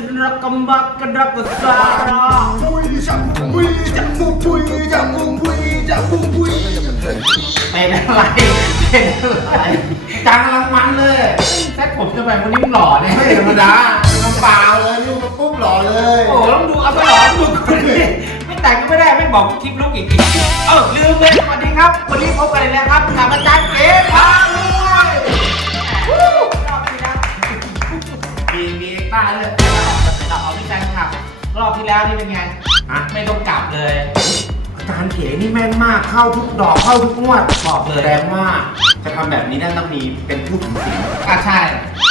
สิรักกำบักกระดักกระซาราปุยจับปุยจับปุยปุยจับปุยปุยจับปุยปุยเป็นอะไรเป็นอะไรจางกำลังมันเลยแซคผมจะไปวันนี้หล่อเนี่ยไม่ธรรมดาน้ำเปล่าเลยลูกมาปุ๊บหล่อเลยโอ้โหต้องดูเอาไปหล่อดูคนนี้ไม่แต่งก็ไม่ได้ไม่บอกคลิปลูกอีกทีเออลืมเลยสวัสดีครับ วันนี้พบกันอีกแล้วครับกับอาจารย์เก๋พาลุยยอบนี้นะมีมีต้าด้วย รอบที่แล้วนี่เป็นไง อะ ไม่ต้องกลับเลย อาจารย์เก๋นี่แม่นมากเข้าทุกดอกเข้าทุกงวดบอกเลย แสดงว่าจะทำแบบนี้นั่นต้องมีเป็นผู้ถึงสิงอะใช่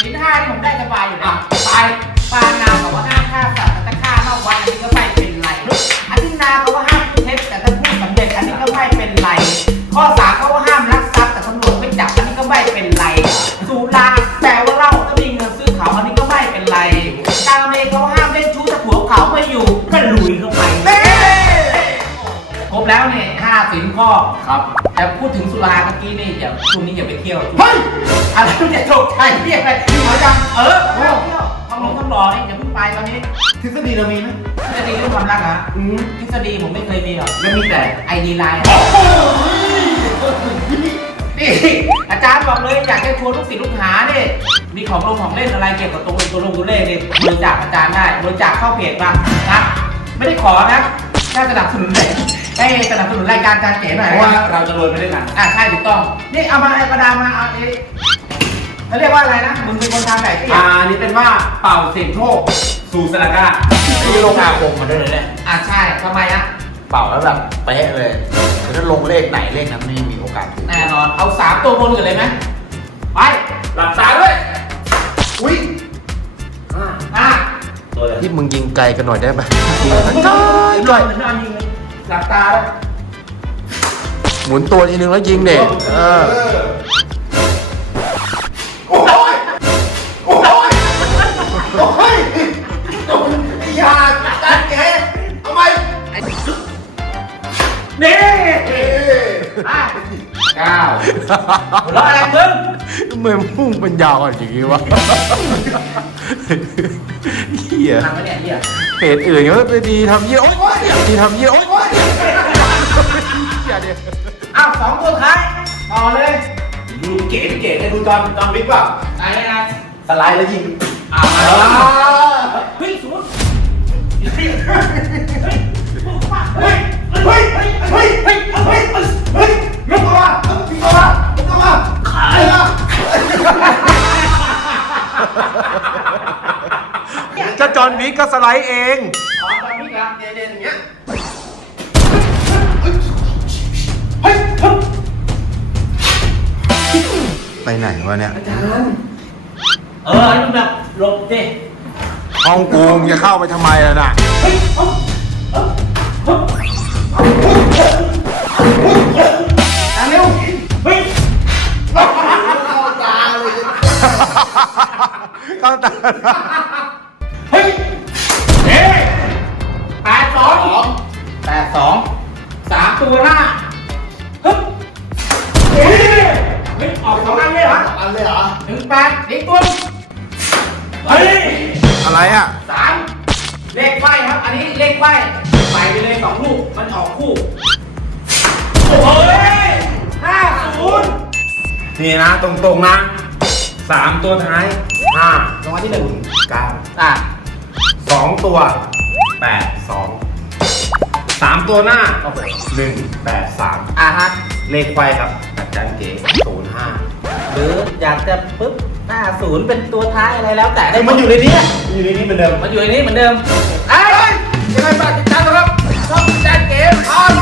สินห้าที่ผมได้สบายอยู่นะตายปานาบอกว่าห้ามฆ่าสัตว์แต่ถ้าฆ่านอกวันอันนี้ก็ไม่เป็นไรอันนี้นาบอกว่าห้ามพูดเท็จแต่ถ้าพูดสำเร็จอันนี้ก็ไม่เป็นไร ข้อสามเขาว่าห้ามลักทรัพย์แต่ตำรวจไม่จับอันนี้ก็ไม่เป็นไรสุราแปลว่าเหล้าถ้ามีเงินซื้อเขาอันนี้ก็ไม่เป็นไรการ ลุยเข้าไปครบแล้วเนี่ยห้าสินข้อครับ แต่พูดถึงสุราเมื่อกี้นี่อย่าช่วงนี้อย่าไปเที่ยวเฮ้ยอะไรมันจะตกใจเที่ยวอะไรที่หมอยังเออเที่ยวเที่ยวทำลงต้องรอนี่อย่าเพิ่งไปตอนนี้ ทฤษฎีเรามีไหมทฤษฎีเรื่องความรักเหรออืมทฤษฎีผมไม่เคยมีหรอกไม่มีแต่ไอดีไลน์นี่อาจารย์บอกเลยอยากจะชวนลูกศิษย์ลูกหาเนี่ยมีของลงของเล่นอะไรเกี่ยวกับตัวตัวลงตัวเลขเนี่ยบริจาคอาจารย์ได้บริจาคเข้าเพจมานะ ไม่ได้ขอนะแค่สนับสนุนเลยให้สนับสนุนรายการการเก๋หน่อยเพนะราะว่าเราจะรวยไปด้วยกันอะใช่ถูกต้อง นี่เอามาไอ้กระดาษมาเอาเอ๊ะเขาเรียกว่าอะไรนะ มึงเป็นคนทำแบบที่อ่านี่เป็นว่าเป่าเสียงโชคสู่สลากาที่ลงอาคมมาด้วยเลยเนี่ยอะใช่ทำไมนะเป่าแล้วแบบเป๊ะเลยคือถ้าลงเลขไหนเลขนั้นไม่มีโอกาสถูกแน่นอน เอาสามตัวบนกันเลยไหมไปหลับตาด้วยอุ้ย ที่มึงยิงไกลกันหน่อยได้ไหมใช่ใช่เหมือนนอนยิงเลยหลับตาแล้วหมุนตัวทีนึงแล้วยิงเด็กเออ เก้าหัวเราะอะไรมึงทำไมมุ่งเป็นยาวอะอย่างงี้วะเหี้ยทำไมเนี่ยเหี้ยเพจอื่นก็ไปดีทำเยี่ยโอ๊ยดีทำเยี่ยโอ๊ยอย่าเดี๋ยวอ้าวสองตัวท้ายต่อเลยดูเก๋เก๋เลยดูตอนตอนบิ๊กป่ะไหนยังไงสไลด์แล้วยิงอ่าอ่าเฮ้ยสม จะจอห์นวิกก็สไลด์เอง ขอตอนนี้ครับเด่นๆอย่างเงี้ยเฮ้ยเฮ้ยไปไหนวะเนี่ยอาจารย์เออให้มันแบบหลบดิห้องกูมึงจะเข้าไปทำไมล่ะน่ะเฮ้ยเอ้าเอ้าเอ้าเอ้าเฮ้ยเฮ้ยเฮ้ยตามเร็วเฮ้ยเข้าตา ตัวหน้าฮึบเฮ้ยเฮ้ยออกสองอันเลยเหรออันเลยเหรอหนึ่งแปดอีกตัวหนึ่งเฮ้ยอะไรอะสามเลขไขว้ครับ อันนี้เลขไขว้ใส่ไปเลยสองลูก มันออกคู่ โอ้ยห้าศูนย์นี่นะ ตรงๆนะสามตัวท้ายห้ารางวัลที่หนึ่งเก้าอะสองตัวแปดสองสาม ตัวหน้าโอเคหนึ่งแปดสามอะฮะเลขไขว้ครับอาจารย์เก๋ศูนย์ห้าหรืออยากจะปุ๊บห้าศูนย์เป็นตัวท้ายอะไรแล้วแต่เอ้ยมันอยู่ในนี้อยู่ในนี้เหมือนเดิมมันอยู่ในนี้เหมือนเดิมไอ้ยยังไงฝากติดตามนะครับช่องอาจารย์